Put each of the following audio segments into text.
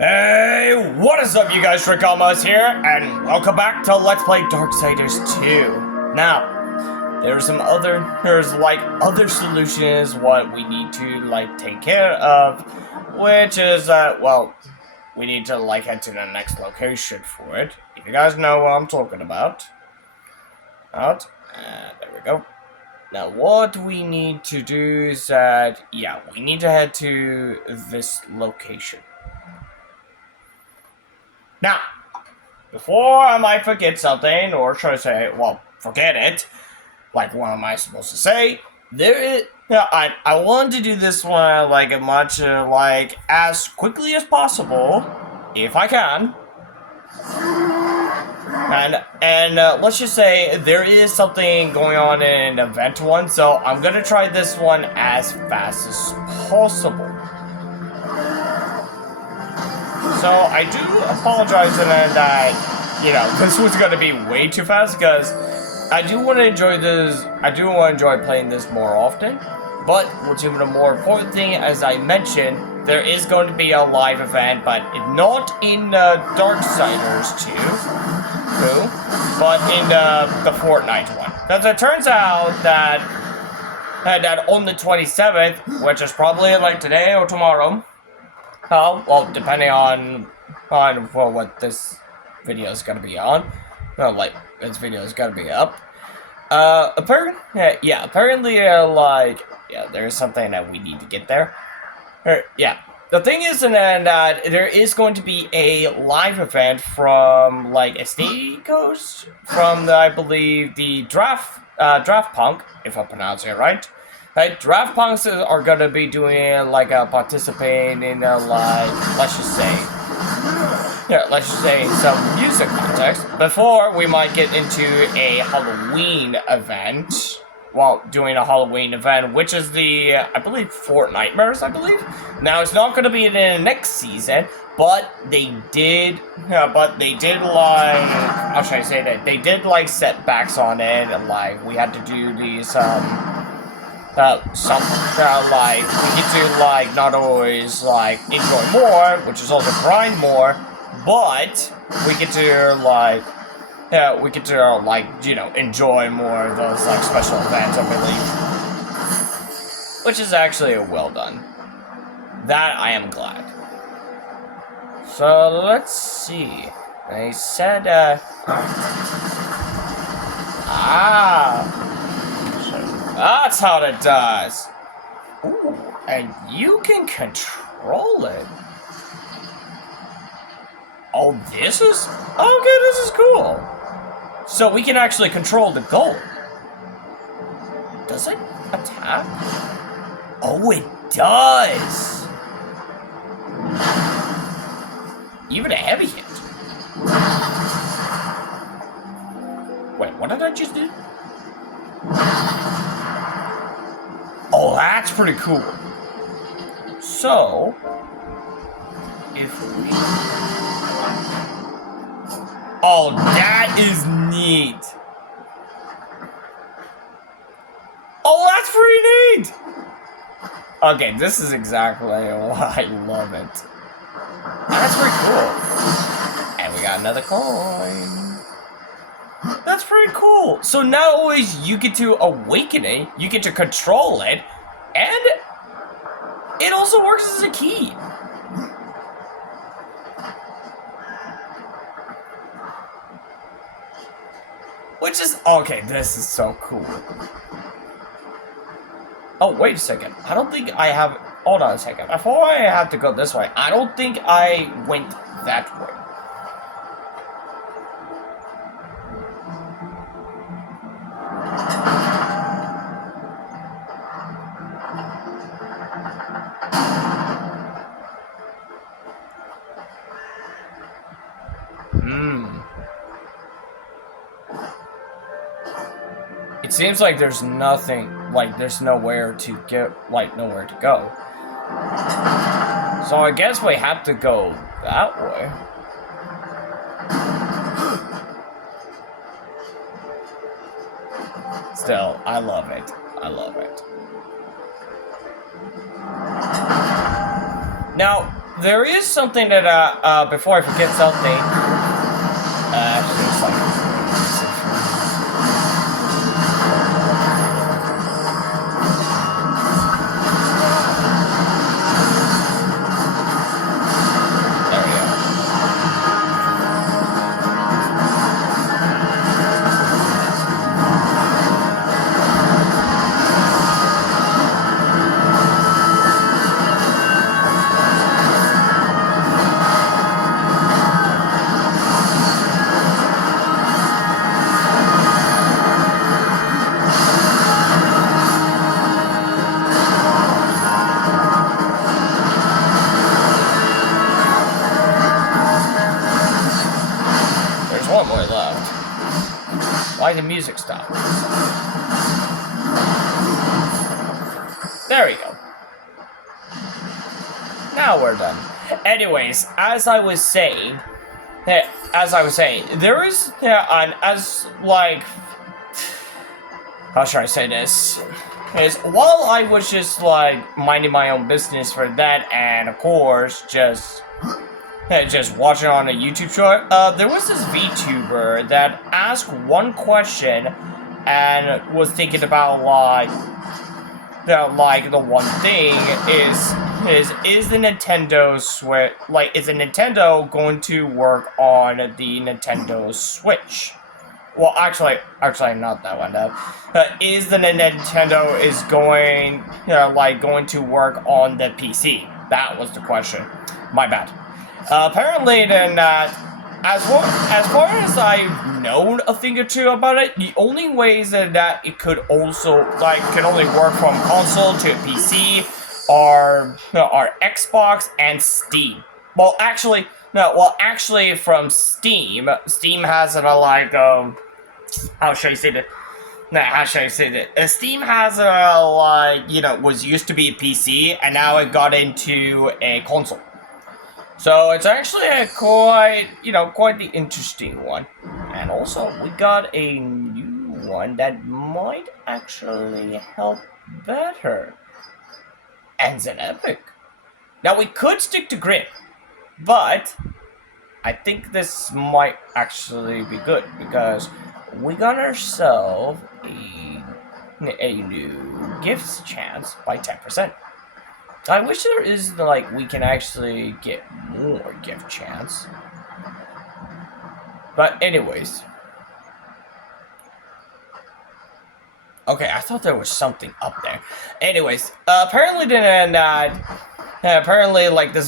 Hey, what is up, you guys? Rickomas here, and welcome back to Let's Play Darksiders 2. Now, there's other solutions what we need to, take care of, which is, we need to, head to the next location for it. If you guys know what I'm talking about. There we go. Now, what we need to do is that, we need to head to this location. Now, before I might forget something, or should I say, forget it, what am I supposed to say? I wanted to do this one, as quickly as possible, if I can. And let's just say there is something going on in an event one, so I'm gonna try this one as fast as possible. So I do apologize that, this was going to be way too fast, because I do want to enjoy this. I do want to enjoy playing this more often. But what's even a more important thing, as I mentioned, there is going to be a live event, but not in Darksiders 2, but in the Fortnite one. Because it turns out that on the 27th, which is probably today or tomorrow. Depending on what this video is gonna be on. This video is gonna be up. Apparently, there's something that we need to get there. The thing is that there is going to be a live event from, a state coast from, I believe, the Draft Punk, if I'm pronouncing it right. Draft punks are gonna be doing participating in let's just say some music context before we might get into a Halloween event. Doing a Halloween event, which is the I believe Fortnitemares. I believe now it's not gonna be in the next season, but they did. How should I say that? They did setbacks on it, and we had to do these we get to not always enjoy more, which is also grind more, but we get to enjoy more of those special events, I believe, which is actually well done. That I am glad. So let's see. They said that's how it does. Ooh, and you can control it. Oh, this is cool. So we can actually control the gold. Does it attack? Oh, it does. Even a heavy hit. Wait, what did I just do? Oh, that's pretty cool. So, if we... Oh, that is neat. Oh, that's pretty neat. Okay, this is exactly why I love it. That's pretty cool. And we got another coin. That's pretty cool. So not always you get to awaken it, you get to control it, and it also works as a key. Which is, okay, this is so cool. Oh, wait a second. I don't think I have, hold on a second. Before I have to go this way, I don't think I went that way. It seems like there's nothing, there's nowhere to get, nowhere to go. So I guess we have to go that way. Still, I love it. I love it. Now, there is something that, before I forget something, actually, it's like, there we go. One more left. Why the music stop? There we go. Now we're done. Anyways, as I was saying, there is how should I say this? Is while I was just like minding my own business for that, and of course just watching on a YouTube short, there was this VTuber that asked one question and was thinking about the one thing is the Nintendo Switch, is the Nintendo going to work on the Nintendo Switch? Well, actually not that one. Is the Nintendo going to work on the PC? That was the question. My bad. Apparently, then, as far as I've known a thing or two about it, the only ways that it could also, can only work from console to PC are Xbox and Steam. Well, actually, from Steam. Steam has how should I say that? Steam has was used to be a PC, and now it got into a console. So it's actually quite the interesting one. And also, we got a new one that might actually help better. And an epic. Now, we could stick to Grim, but I think this might actually be good, because we got ourselves a new gifts chance by 10%. I wish there is, we can actually get more gift chance. But anyways. Okay, I thought there was something up there. Anyways, apparently this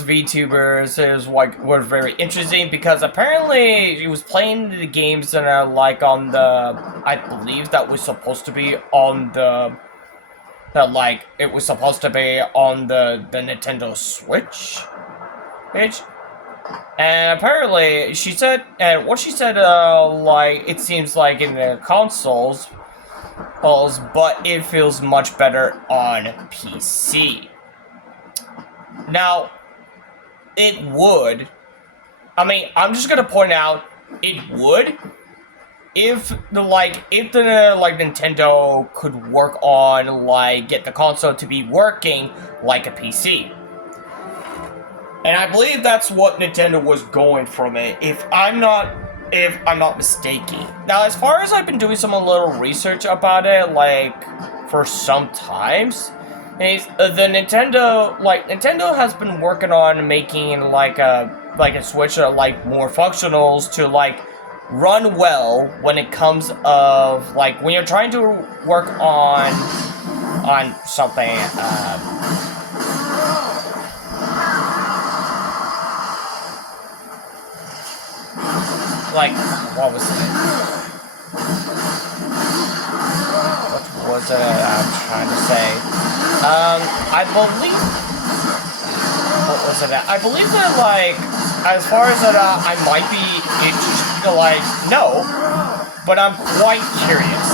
VTuber were very interesting, because apparently he was playing the games that are on the, I believe that was supposed to be on the, it was supposed to be on the Nintendo Switch page. And apparently, she said, it seems like in the consoles, but it feels much better on PC. Now, it would, I'm just gonna point out, it would, if Nintendo could work on, get the console to be working like a PC. And I believe that's what Nintendo was going from it, if I'm not mistaken. Now, as far as I've been doing some little research about it, for some times, the Nintendo has been working on making, a Switch, more functionals to, run well when it comes of, when you're trying to work on something, what was it? What was it I'm trying to say? I believe... What was it? I believe that, as far as that, I might be interested, no, but I'm quite curious.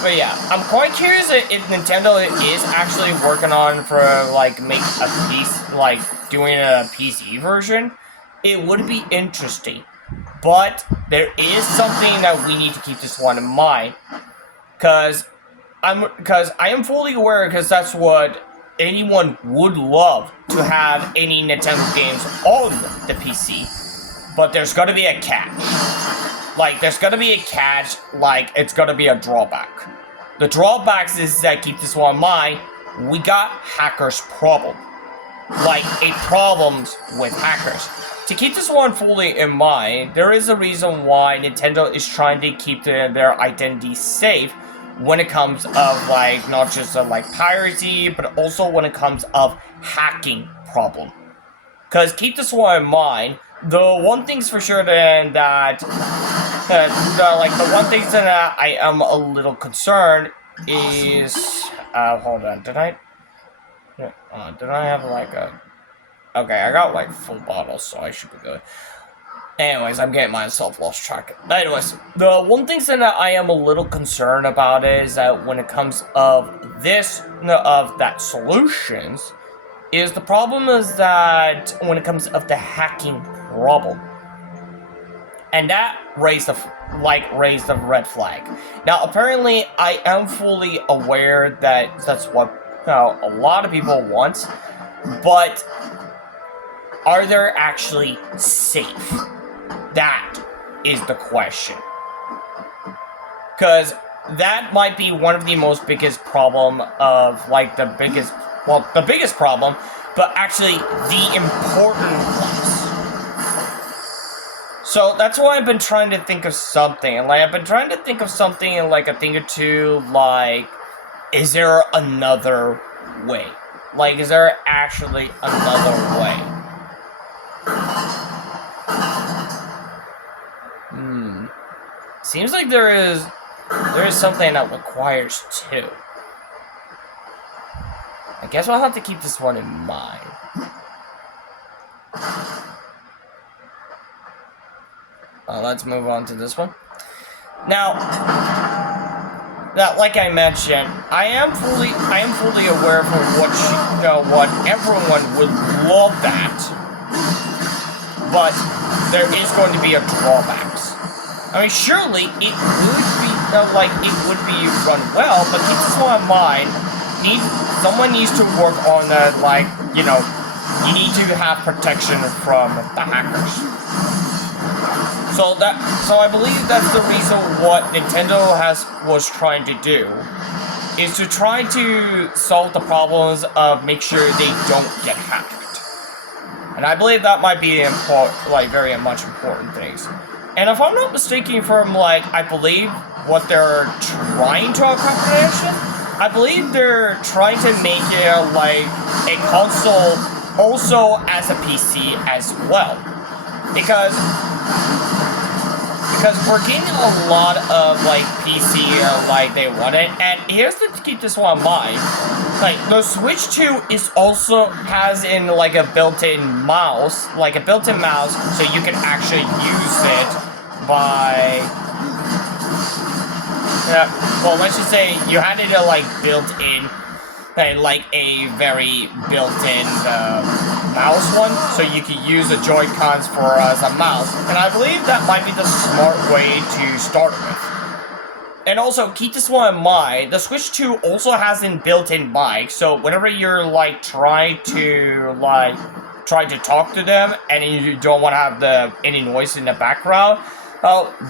But yeah, I'm quite curious if Nintendo is actually working on for, make a piece, doing a PC version. It would be interesting. But there is something that we need to keep this one in mind. Because because I am fully aware, because that's what anyone would love, to have any Nintendo games on the PC. But there's gonna be a catch. Like, there's gonna be a catch, like, it's gonna be a drawback. The drawbacks is that, keep this one in mind, we got hackers' problem. Like, problems with hackers. To keep this one fully in mind, there is a reason why Nintendo is trying to keep their identity safe when it comes of, like, not just of, like, piracy, but also when it comes of hacking problem. Because keep this one in mind, the one thing's for sure then that, like, the one thing that I am a little concerned is, hold on, did I have, like, a, okay, I got, like, full bottles, so I should be good. Anyways, I'm getting myself lost track. Anyways, the one thing that I am a little concerned about is that when it comes of this, of that solutions, is the problem is that when it comes of the hacking problem. And that raised the red flag. Now, apparently, I am fully aware that that's what a lot of people want, but are they actually safe? That is the question. Because that might be one of the most biggest problem of, like, the biggest problem, but actually the important ones. So that's why I've been trying to think of something. Like, I've been trying to think of something, like, a thing or two, like, is there another way? Like, is there actually another way? Seems like there is something that requires two. I guess I'll have to keep this one in mind. Let's move on to this one. Now, like I mentioned, I am fully aware of what everyone would love that, but there is going to be a drawbacks. I mean, surely it would be run well, but keep this one in mind. Someone needs to work on that, like, you need to have protection from the hackers. So I believe that's the reason what Nintendo was trying to do, is to try to solve the problems of make sure they don't get hacked. And I believe that might be very much important things. And if I'm not mistaken from, like, I believe what they're trying to accomplish, I believe they're trying to make it, like, a console also as a PC as well. Because we're getting a lot of, like, PC, like, they want it. And here's to keep this one in mind. Like, the Switch 2 has like, a built-in mouse, so you can actually use it by, well, let's just say you had it, like, built-in, like a very built-in mouse one, so you could use the Joy-Cons as a mouse. And I believe that might be the smart way to start with. And also, keep this one in mind, the Switch 2 also has a built-in mic, so whenever you're, like, trying to talk to them, and you don't want to have any noise in the background,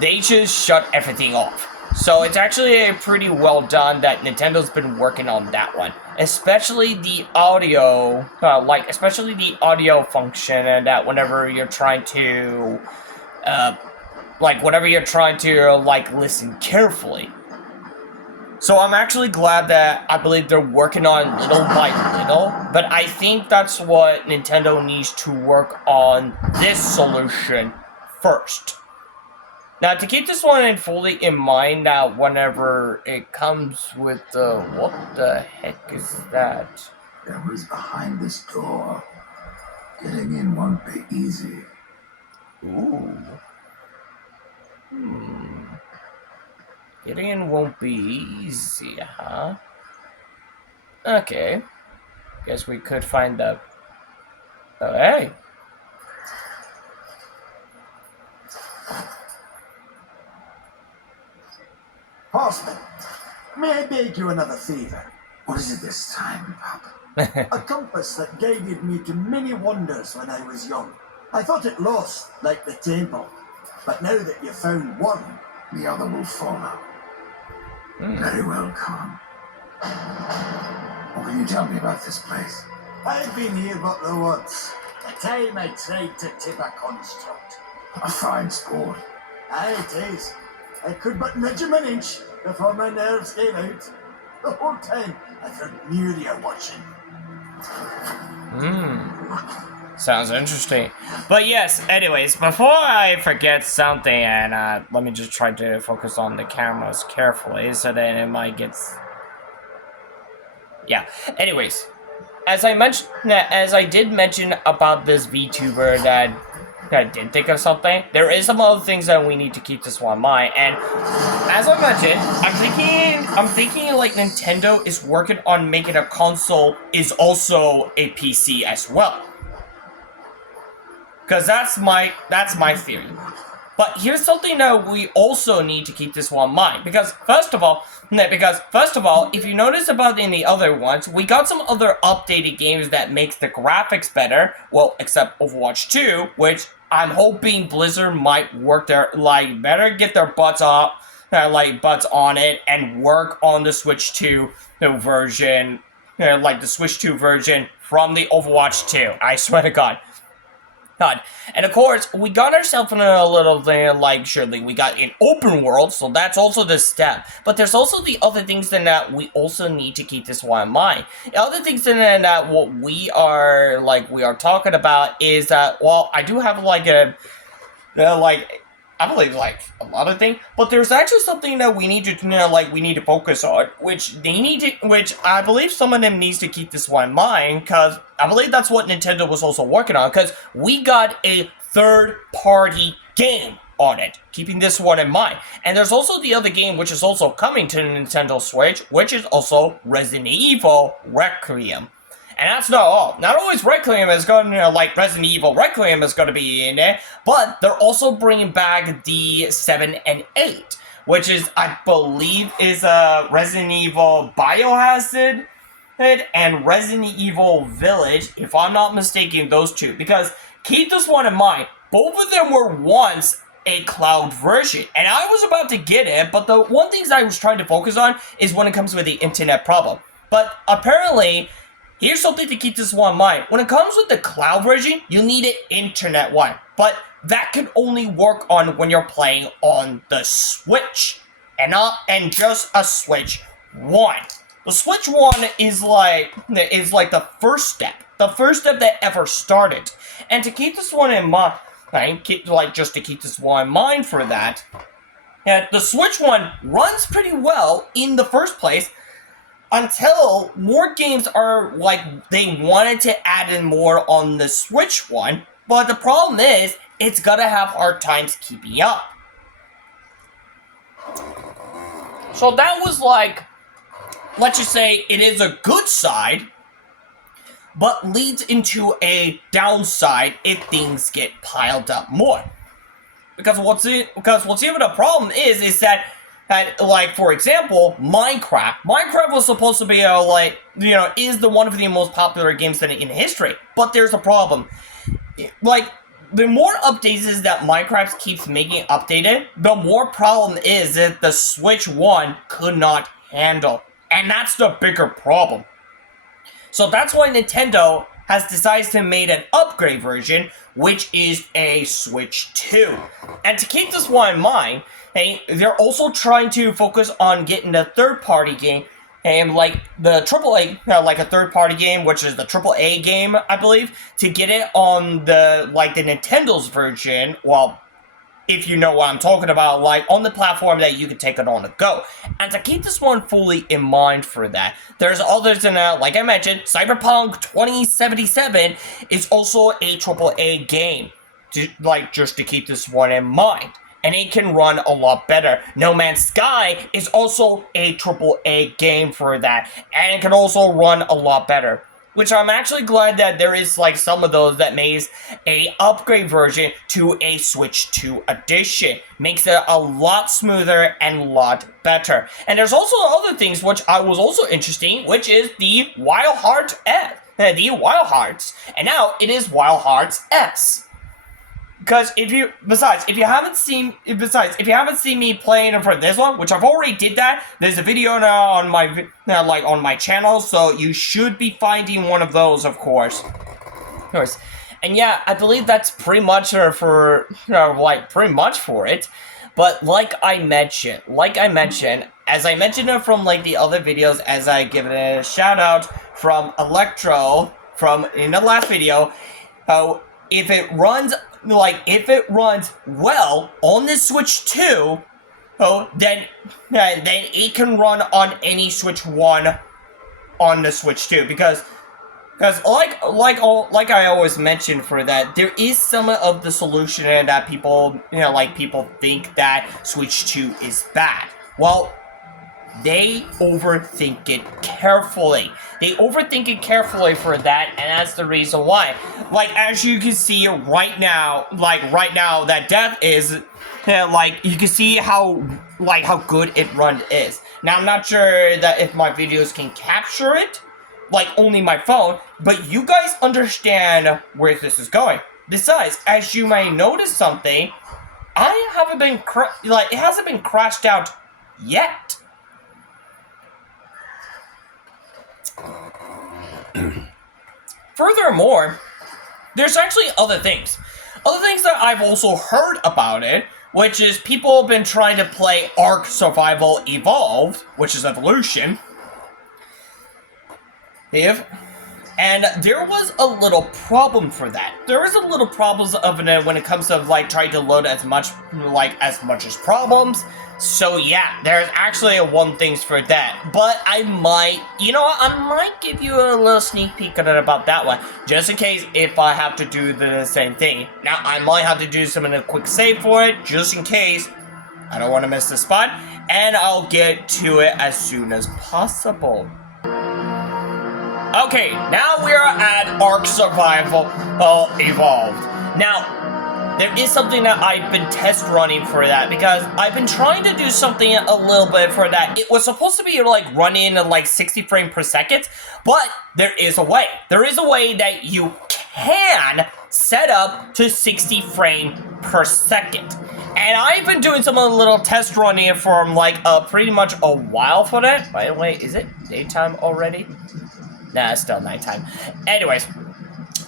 they just shut everything off. So it's actually a pretty well done that Nintendo's been working on that one. Especially the audio, especially the audio function, and that whenever you're trying to, listen carefully. So I'm actually glad that I believe they're working on little by little, but I think that's what Nintendo needs to work on this solution first. Now, to keep this one fully in mind, that whenever it comes with the... What the heck is that? Whoever's behind this door, getting in won't be easy. Ooh. Getting in won't be easy, huh? Okay. Guess we could find the... Oh, hey. Horseman, May I beg you another favor? What is it this time, Pop? A compass that guided me to many wonders when I was young. I thought it lost, like the temple. But now that you've found one, The other will follow. Very well, Khan. What can you tell me about this place? I've been here but the once. The time I tried to tip a construct. A fine sport. Aye, it is. I could but nudge him an inch before my nerves gave out. The whole time I felt Muria watching. Sounds interesting. But yes, anyways, before I forget something, and let me just try to focus on the cameras carefully, so then it might get... Yeah, anyways, as I did mention about this VTuber that I did think of something, there is some other things that we need to keep this one in mind, and as I mentioned, I'm thinking like Nintendo is working on making a console is also a PC as well. Because that's my theory. But here's something that we also need to keep this one in mind. Because first of all, if you notice about in the other ones, we got some other updated games that makes the graphics better. Well, except Overwatch 2, which I'm hoping Blizzard might work their better get their butts on it and work on the Switch 2 version, the Switch 2 version from the Overwatch 2. I swear to God. And of course, we got ourselves in a little thing, surely we got an open world, so that's also the step. But there's also the other things that we also need to keep this one in mind. The other things that what we are talking about is that, well, I do have I believe a lot of things, but there's actually something that we need to we need to focus on, which I believe some of them needs to keep this one in mind, because I believe that's what Nintendo was also working on, because we got a third-party game on it, keeping this one in mind. And there's also the other game which is also coming to the Nintendo Switch, which is also Resident Evil Requiem. And that's not all. Not always Requiem is going to, Resident Evil Requiem is going to be in there, but they're also bringing back the 7 and 8, which is, I believe, is Resident Evil Biohazard and Resident Evil Village, if I'm not mistaken, those two. Because, keep this one in mind, both of them were once a cloud version, and I was about to get it, but the one thing I was trying to focus on is when it comes with the internet problem. But apparently, here's something to keep this one in mind. When it comes with the cloud version, you need an internet one. But that can only work on when you're playing on the Switch. And just a Switch 1. The Switch 1 is like the first step. The first step that ever started. And to keep this one in mind, just to keep this one in mind for that, the Switch 1 runs pretty well in the first place, until more games are they wanted to add in more on the Switch one, but the problem is, it's gonna have hard times keeping up. So that was let's just say it is a good side, but leads into a downside if things get piled up more. Because what's even the problem is that, for example, Minecraft. Minecraft was supposed to be is one of the most popular games in history. But there's a problem. The more updates that Minecraft keeps making updated, the more problem is that the Switch 1 could not handle. And that's the bigger problem. So that's why Nintendo has decided to make an upgrade version, which is a Switch 2. And to keep this one in mind, they're also trying to focus on getting a third-party game, and the AAA, a third-party game, which is the AAA game, I believe, to get it on the the Nintendo's version. Well, if you know what I'm talking about, on the platform that you can take it on the go. And to keep this one fully in mind for that, there's others in like I mentioned, Cyberpunk 2077 is also a AAA game, just to keep this one in mind. And it can run a lot better. No Man's Sky is also a AAA game for that, and it can also run a lot better. which I'm actually glad that there is like some of those that makes a upgrade version to a Switch 2 edition. Makes it a lot smoother and a lot better. And there's also other things which I was also interesting, which is the Wild Hearts S. The Wild Hearts. And now it is Wild Hearts S. Because if you haven't seen me playing for this one, which I've already did that, there's a video now on my on my channel, so you should be finding one of those, of course. And yeah, I believe that's pretty much for it. But like I mentioned, as I mentioned from like the other videos, as I give it a shout out from Electro in the last video, if it runs well on the Switch 2, then it can run on any Switch 1 on the Switch 2, because like I always mention for that, there is some of the solution that people think that Switch 2 is bad. Well, they overthink it carefully. For that, and that's the reason why. Like, as you can see right now, that death is, you can see how good it run is. Now, I'm not sure that if my videos can capture it, only my phone, but you guys understand where this is going. Besides, as you may notice something, it hasn't been crashed out yet. Furthermore, there's actually other things that I've also heard about it, which is people have been trying to play ARK Survival Evolved, which is Evolution. And there was a little problem for that. There is a little problems of it when it comes to trying to load as much as problems. So yeah, there's actually one thing for that. But I might give you a little sneak peek at it about that one, just in case if I have to do the same thing. Now I might have to do some in a quick save for it, just in case. I don't want to miss the spot, and I'll get to it as soon as possible. Okay, now we are at ARK Survival Evolved. Now, there is something that I've been test running for that, because I've been trying to do something a little bit for that. It was supposed to be running at 60 frames per second, but there is a way. There is a way that you can set up to 60 frames per second. And I've been doing some little test running from pretty much a while for that. By the way, is it daytime already? Nah, it's still nighttime. Anyways,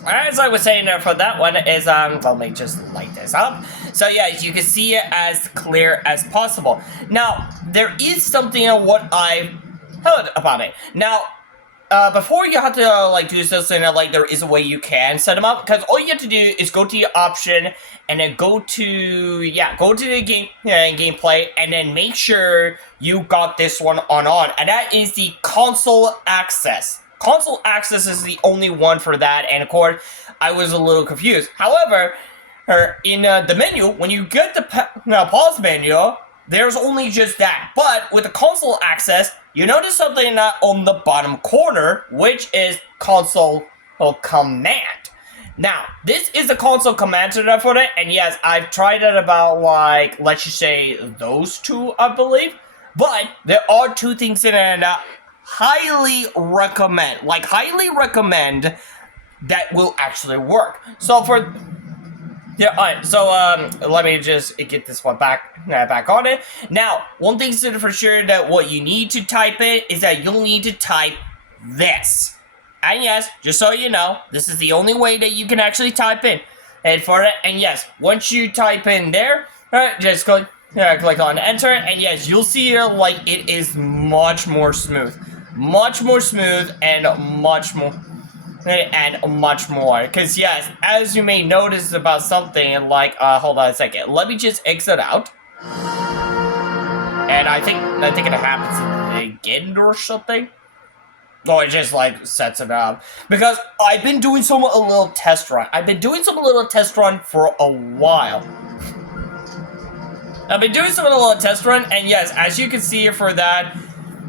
as I was saying for that one is, let me just light this up. So yeah, you can see it as clear as possible. Now, there is something what I've heard about it. Now, before you have to do something there is a way you can set them up, because all you have to do is go to your option and then go to the gameplay, and then make sure you got this one on, and that is the console access. Console access is the only one for that, and of course, I was a little confused. However, in the menu, when you get the pause menu, there's only just that. But with the console access, you notice something on the bottom corner, which is console command. Now, this is the console command for it, and yes, I've tried it about let's just say those two, I believe. But there are two things in it that highly recommend that will actually work. So let me just get this one back on it. Now, one thing for sure that what you need to type in is that you'll need to type this. And yes, just so you know, this is the only way that you can actually type in. And for it, and yes, once you type in there, just click on enter, and yes, you'll see it is much more smooth. Much more smooth and much more. Because yes, as you may notice about something hold on a second. Let me just exit out. And I think it happens again or something. Or it just sets it up. Because I've been doing a little test run. For a while. And yes, as you can see for that,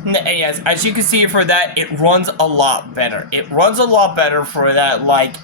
And yes, as you can see for that, it runs a lot better. It runs a lot better for that, like,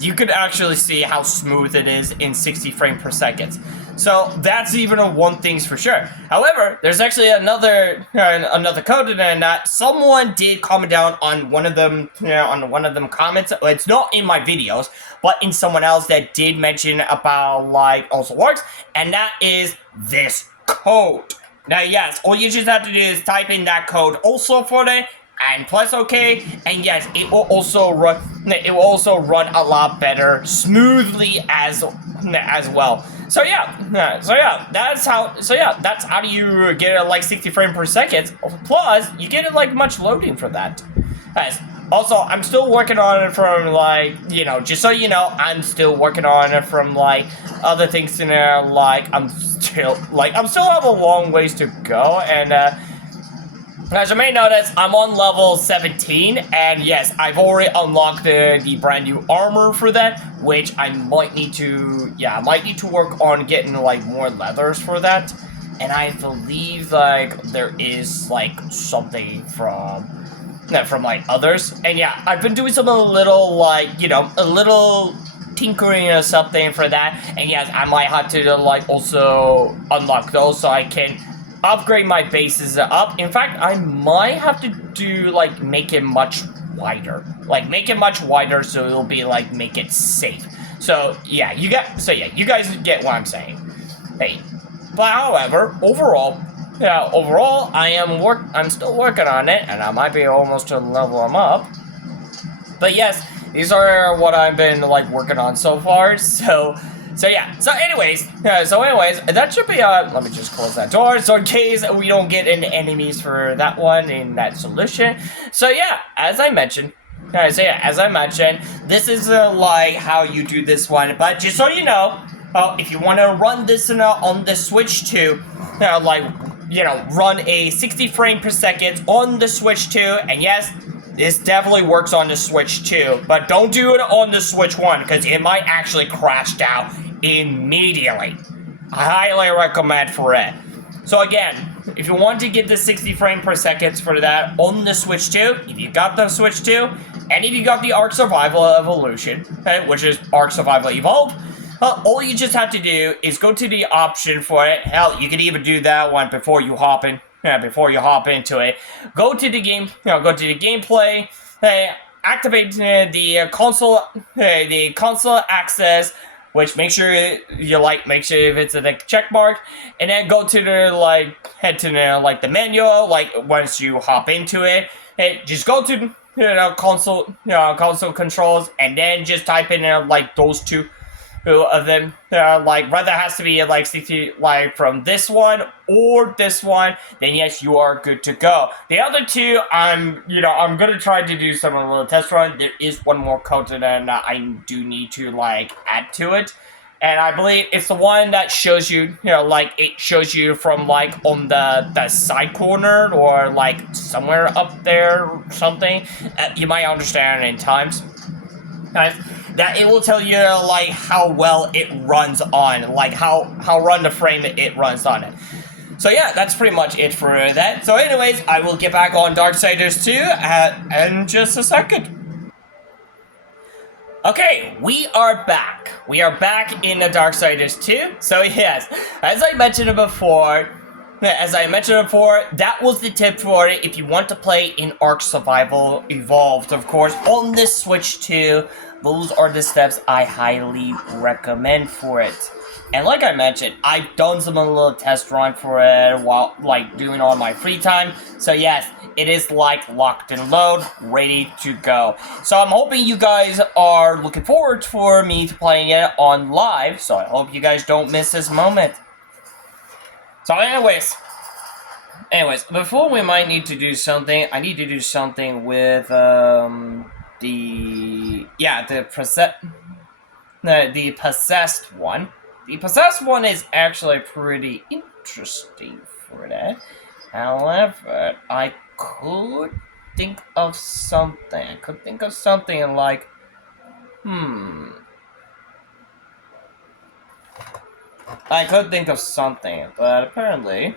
you could actually see how smooth it is in 60 frames per second. So that's even a one thing's for sure. However, there's actually another code in that someone did comment down on one of them, on one of them comments. It's not in my videos, but in someone else that did mention about like also works, and that is this code. Now, yes, all you just have to do is type in that code also for it, and press OK, and yes, it will also run. It will also run a lot better, smoothly as well. So yeah, that's how you get it like 60 frames per second. Plus, you get it like much loading for that. Yes. Also, I'm still working on it from like, just so you know, I'm still working on it from like other things in there. Like I'm still have a long ways to go, and as you may notice, I'm on level 17, and yes, I've already unlocked the brand new armor for that, which I might need to work on getting like more leathers for that. And I believe like there is like something from like others. And yeah, I've been doing some a little like, a little tinkering or something for that. And yes, I might have to like also unlock those so I can upgrade my bases up. In fact, I might have to do like make it much wider. Like make it much wider so it'll be like make it safe. So yeah, you guys get what I'm saying. Hey. But however, overall, I'm still working on it, and I might be almost to level them up. But yes, these are what I've been like working on so far. So yeah. So anyways, that should be let me just close that door, so in case we don't get any enemies for that one in that solution. So yeah, as I mentioned, this is like how you do this one. But just so you know, if you want to run this on the Switch too, run a 60 frame per second on the Switch too, and yes, this definitely works on the Switch too, but don't do it on the Switch 1, because it might actually crash out immediately. I highly recommend for it. So again, if you want to get the 60 frame per second for that on the Switch 2, if you got the Switch 2, and if you got the ARK Survival Evolution, which is ARK Survival Evolved, all you just have to do is go to the option for it. Hell, you can even do that one before you hop in. Before you hop into it, go to the game. Go to the gameplay. Activate the console access. Which make sure make sure if it's a check mark, and then go to the head to the menu. Once you hop into it, just go to console controls, and then just type in those two of them. Whether it has to be 60 from this one or this one, then yes, you are good to go. The other two, I'm gonna try to do some a little test run. There is one more code that I do need to add to it, and I believe it's the one that shows you it shows you from on the side corner or somewhere up there or something. You might understand in times. That it will tell you how well it runs on, how run the frame that it runs on it. So yeah, that's pretty much it for that. So anyways, I will get back on Darksiders 2 in just a second. Okay, we are back. We are back in the Darksiders 2. So yes, as I mentioned before, that was the tip for it. If you want to play in ARK Survival Evolved, of course, on this Switch 2, those are the steps I highly recommend for it. And like I mentioned, I've done some little test run for it while doing all my free time. So yes, it is locked and load, ready to go. So I'm hoping you guys are looking forward for me to playing it on live. So I hope you guys don't miss this moment. So anyways, before we might need to do something, I need to do something with the possessed one. The possessed one is actually pretty interesting for that. However, I could think of something. I could think of something but apparently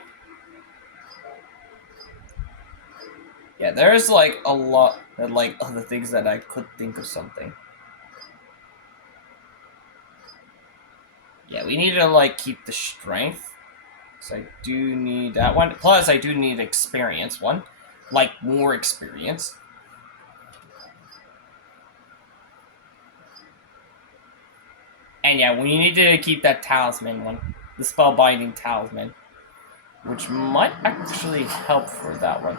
Yeah, there's like a lot of like other things that I could think of something. Yeah, we need to like keep the strength. So I do need that one. Plus, I do need experience one. Like, more experience. And yeah, we need to keep that talisman one. The spellbinding talisman. Which might actually help for that one.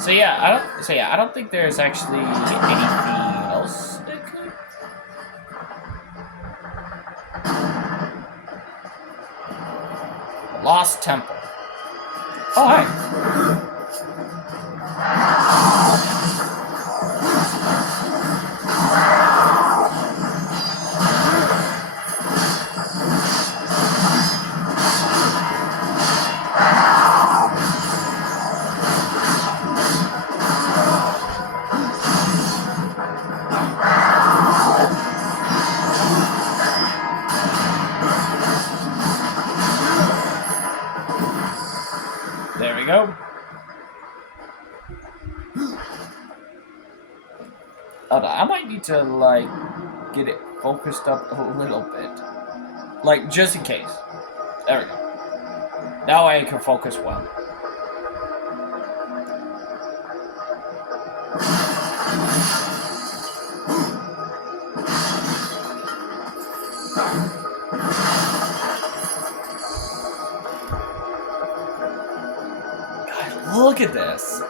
So yeah, I don't think there's actually anything else that could. Lost Temple. Oh, hi. There we go. Hold on, I might need to, like, get it focused up a little bit. Like, just in case. There we go. Now I can focus well. God, look at this.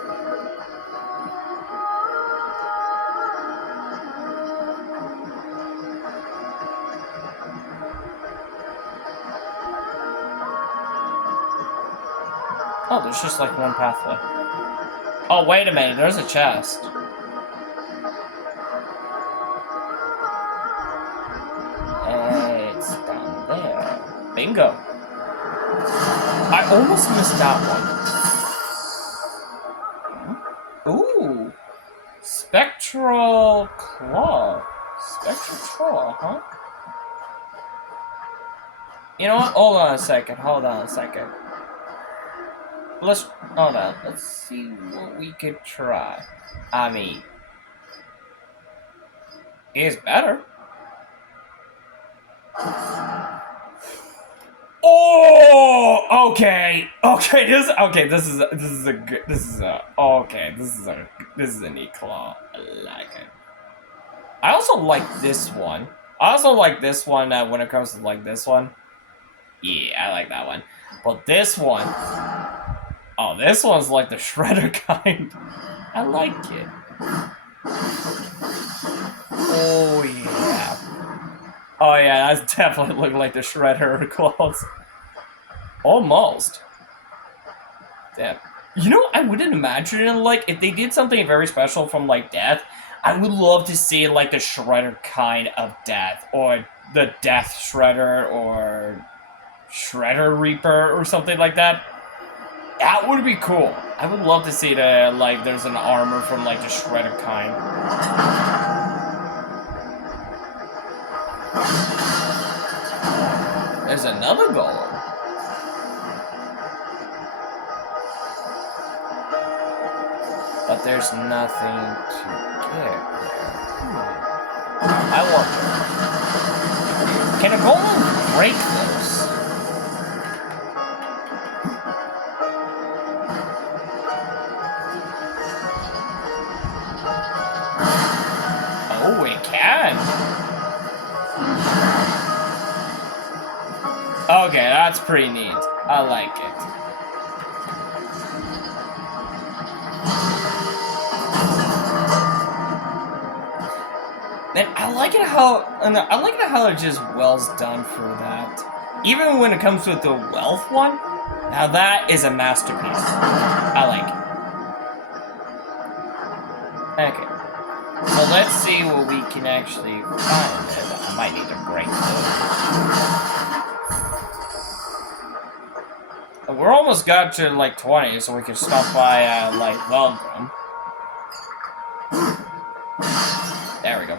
Oh, there's just like one pathway. Oh, wait a minute, there's a chest. It's down there. Bingo. I almost missed that one. Ooh. Spectral Claw. Spectral Claw, huh? You know what? Hold on a second. Hold on. Let's see what we could try. I mean, it's better. Oh, okay. This is a neat claw. I like it. I also like this one. When it comes to like this one. Yeah, I like that one. But this one, oh, this one's like the shredder kind. I like it. Oh yeah. Oh yeah, that's definitely looking like the shredder claws. Almost. Damn. You know, I wouldn't imagine, like, if they did something very special from, like, Death, I would love to see, like, the Shredder kind of Death, or the Death Shredder, or Shredder Reaper, or something like that. That would be cool. I would love to see the, like, there's an armor from, like, the Shredder kind. There's another golem. But there's nothing to get there. I wonder. Can a golem break those? Oh, it can. Okay, that's pretty neat. I like it. And I like it how it just well's done for that. Even when it comes with the wealth one, now that is a masterpiece. I like it. Okay. So let's see what we can actually find. I might need to break those. We're almost got to like 20, so we can stop by like Velgrim. There we go.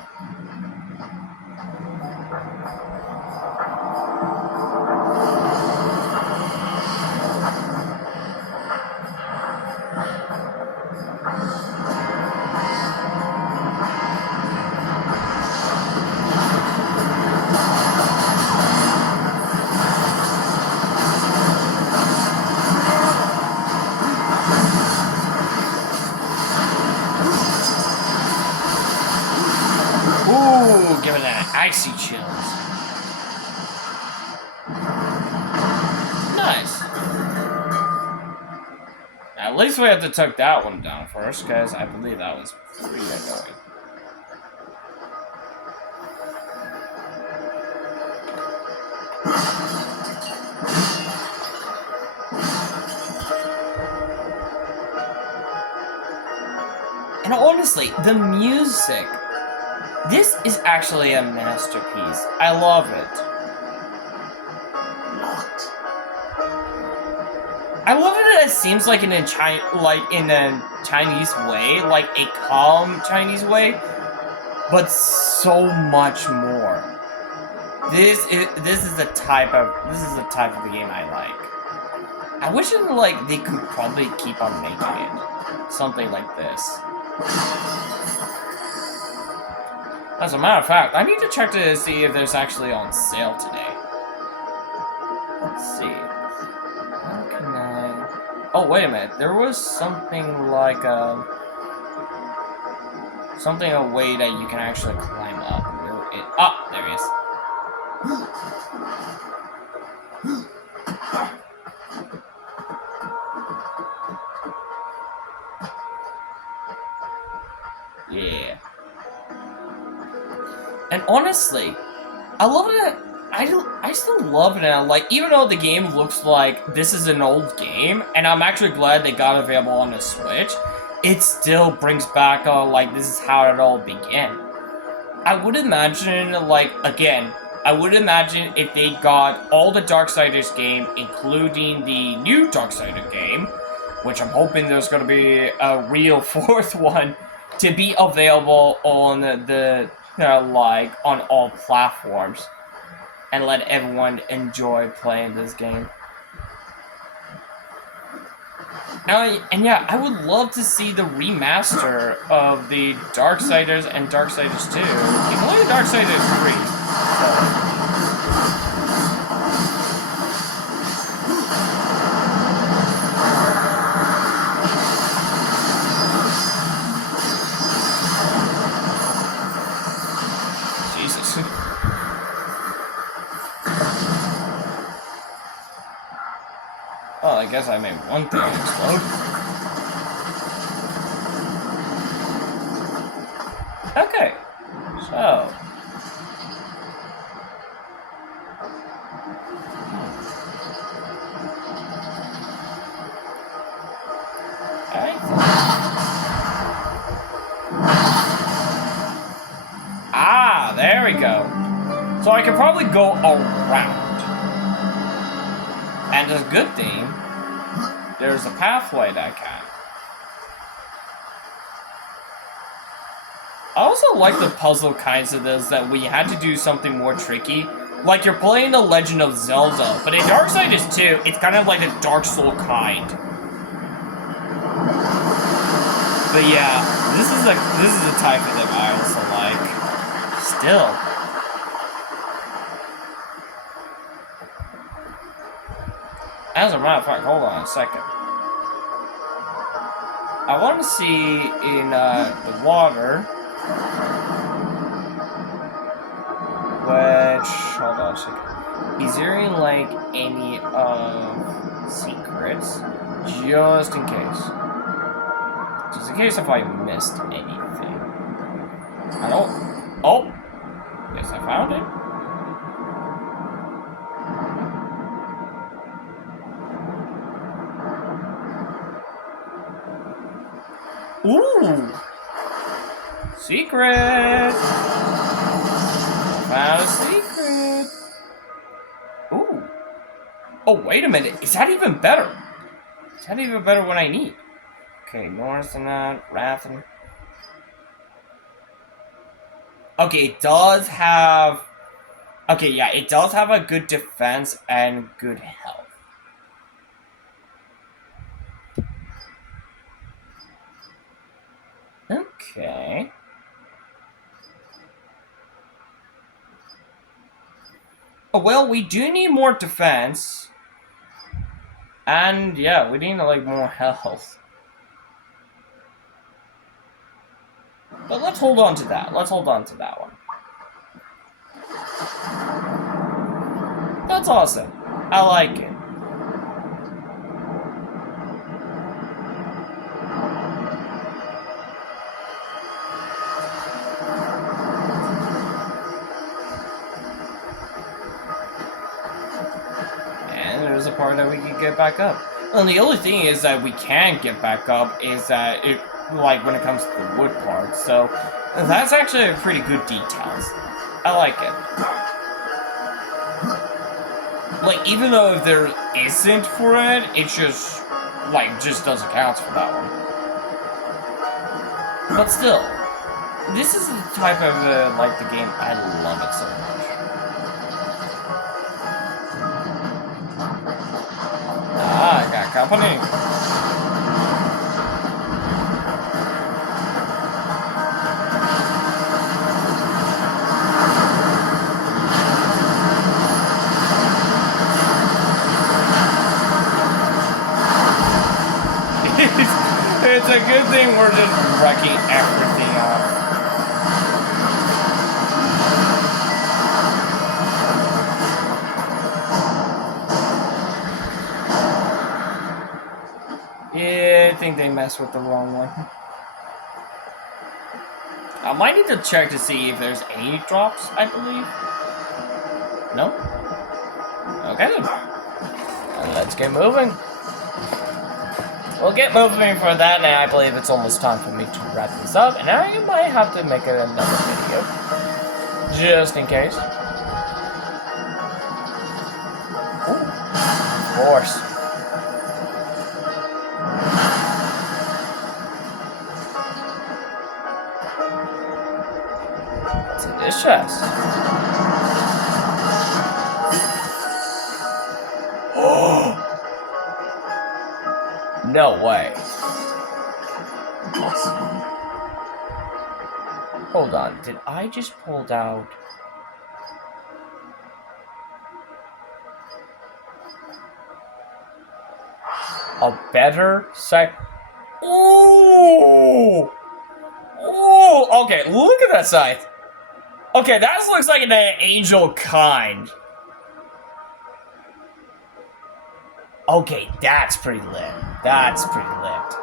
Ooh, giving it icy chills. Nice. At least we have to take that one down first, because I believe that was pretty annoying. And honestly, the music, this is actually a masterpiece. I love it. I love it that it seems like in a Chinese way, like a calm Chinese way, but so much more. This is the type of the game I like. I wish they could probably keep on making it. Something like this. As a matter of fact, I need to check to see if there's actually on sale today. Let's see. How can I... Oh, wait a minute. There was something like a way that you can actually climb up. Ah, there he is. Yeah. And honestly, I love it. I still love it. And like, even though the game looks like this is an old game, and I'm actually glad they got it available on the Switch, it still brings back like this is how it all began. I would imagine I would imagine if they got all the Darksiders game, including the new Darksiders game, which I'm hoping there's going to be a real fourth one, to be available on the on all platforms, and let everyone enjoy playing this game. And yeah, I would love to see the remaster of the Darksiders and Darksiders 2, including Darksiders 3. Jesus. Well, I guess I made one thing explode. Okay, so... Ah, there we go. So I can probably go around. And a good thing, there's a pathway that I can. I also like the puzzle kinds of this, that we had to do something more tricky. Like you're playing The Legend of Zelda, but in Darksiders 2, it's kind of like the Dark Soul kind. But yeah, this is the type of thing I also like. Still. As a matter of fact, hold on a second. I want to see in the water, which, hold on a second. Is there any secrets? Just in case. Just in case if I missed anything. I don't, oh, guess I found it. Ooh! Secret! Found a secret! Ooh! Oh, wait a minute. Is that even better? Is that even better what I need? Okay, North and that, Rathen. Okay, it does have... Okay, yeah, it does have a good defense and good health. Okay. Oh, well, we do need more defense. And, yeah, we need, more health. But let's hold on to that. Let's hold on to that one. That's awesome. I like it. And there's a part that we can get back up. Well, the only thing is that we can't get back up is that it, like, when it comes to the wood part. So that's actually a pretty good details. I like it. Like, even though if there isn't for it, it's just, like, just doesn't count for that one. But still, this is the type of, like, the game, I love it so much. Ah, I got company. It's a good thing we're just wrecking everything off. Yeah, I think they messed with the wrong one. I might need to check to see if there's any drops, I believe. No? Okay then. And let's get moving. We'll get moving for that, and I believe it's almost time for me to wrap this up, and I might have to make another video. Just in case. Ooh, of course. What's in this chest? Oh! No way. Impossible. Hold on, did I just pull out... a better sec... Ooh! Ooh! Okay, look at that scythe. Okay, that looks like an angel kind. Okay, that's pretty lit. That's pretty lit.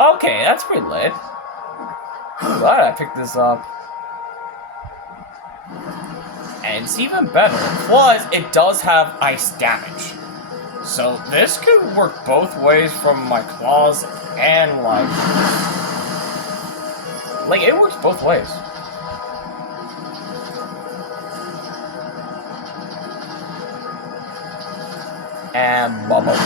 Okay, that's pretty lit. I'm glad I picked this up. And it's even better. Plus, it does have ice damage. So this could work both ways from my claws and like it works both ways. And bubble.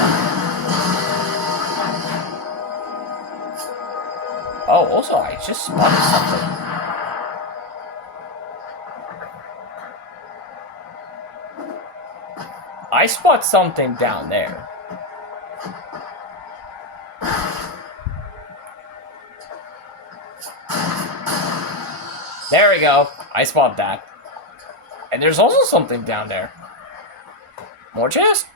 Oh, also, I just spotted something. I spot something down there. There we go. I spot that. And there's also something down there. More chest.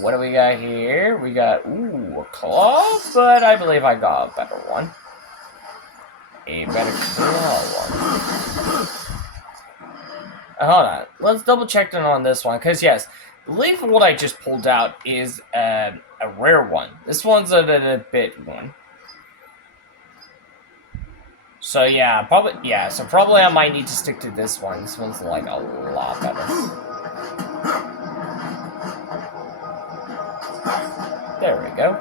What do we got here? We got, ooh, a claw, but I believe I got a better one. A better claw one. Hold on. Let's double check on this one, because yes, I believe what I just pulled out is a rare one. This one's a bit one. So yeah, probably I might need to stick to this one. This one's like a lot better. There we go.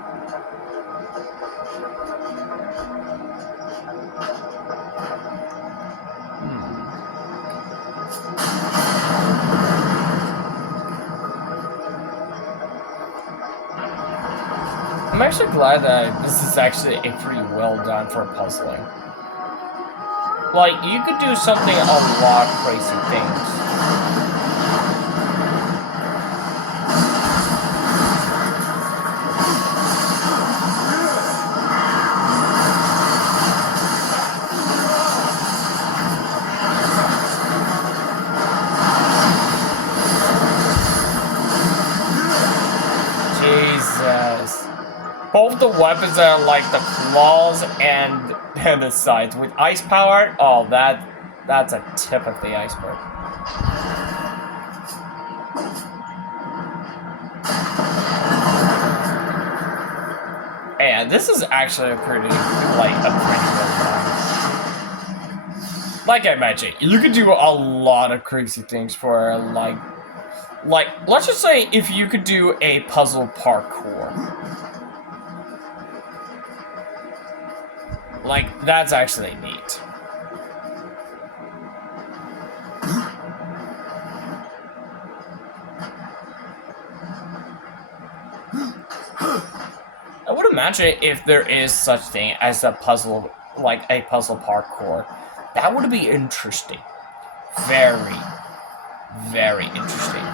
I'm actually glad that this is actually a pretty well done for puzzling. Like, you could do something a lot crazy things. Jesus. Yes. Both the weapons are like the claws and the sides. With ice power, oh, that's a tip of the iceberg. And this is actually a pretty good one. Like I mentioned, you could do a lot of crazy things for like let's just say if you could do a puzzle parkour. Like, that's actually neat. I would imagine if there is such thing as a puzzle, like a puzzle parkour, that would be interesting. Very, very interesting.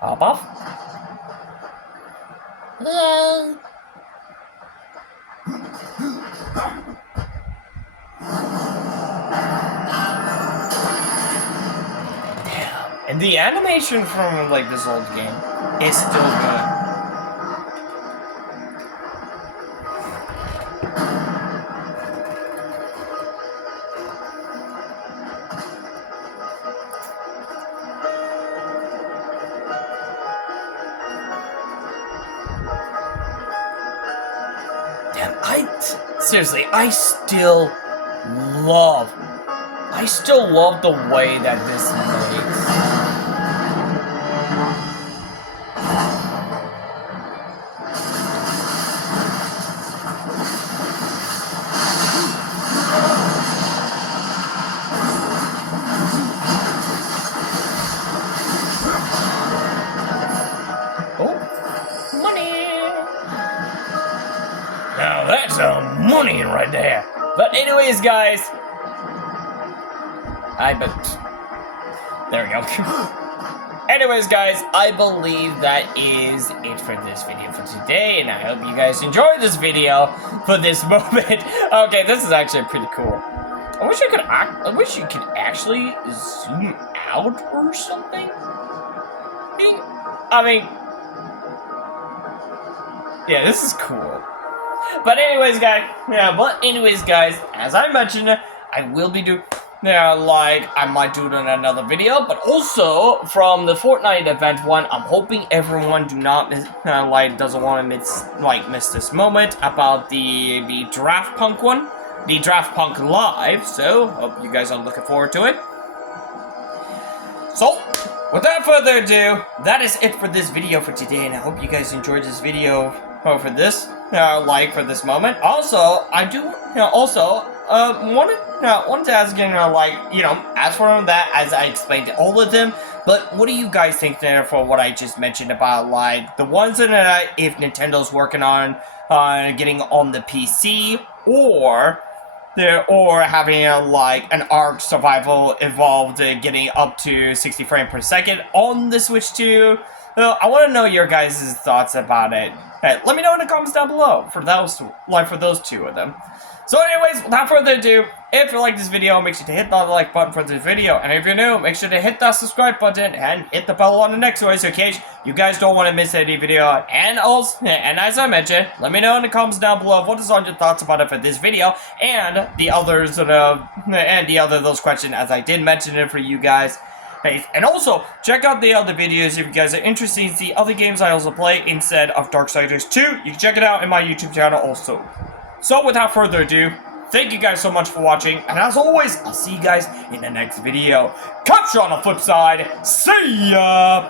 Hop off. Hello. Damn. And the animation from like this old game is still good. Seriously, I still love the way that this makes. Oh, money! Now that's money right there. But anyways, guys, there we go. Anyways, guys, I believe that is it for this video for today, and I hope you guys enjoyed this video for this moment. Okay, this is actually pretty cool. I wish you could actually zoom out or something. I mean, yeah, this is cool. But anyways, guys, as I mentioned, I will be doing, I might do it in another video, but also from the Fortnite event one, I'm hoping everyone doesn't want to miss this moment about the Draft Punk one, the Draft Punk Live, so hope you guys are looking forward to it. So, without further ado, that is it for this video for today, and I hope you guys enjoyed this video for this. For this moment. Also, I do, wanted to ask again, as for that, as I explained all of them, but what do you guys think there for what I just mentioned about, the ones that if Nintendo's working on, getting on the PC, or having, an ARK survival evolved, getting up to 60 frames per second on the Switch 2? I want to know your guys' thoughts about it. Hey, let me know in the comments down below for those two of them. So anyways, without further ado, if you like this video, make sure to hit the like button for this video. And if you're new, make sure to hit that subscribe button and hit the bell on the next one, so in case you guys don't want to miss any video. And also, and as I mentioned, let me know in the comments down below what is on your thoughts about it for this video and the others those questions as I did mention it for you guys. And also, check out the other videos if you guys are interested in the other games I also play instead of Darksiders 2. You can check it out in my YouTube channel also. So without further ado, thank you guys so much for watching, and as always, I'll see you guys in the next video. Catch you on the flip side. See ya!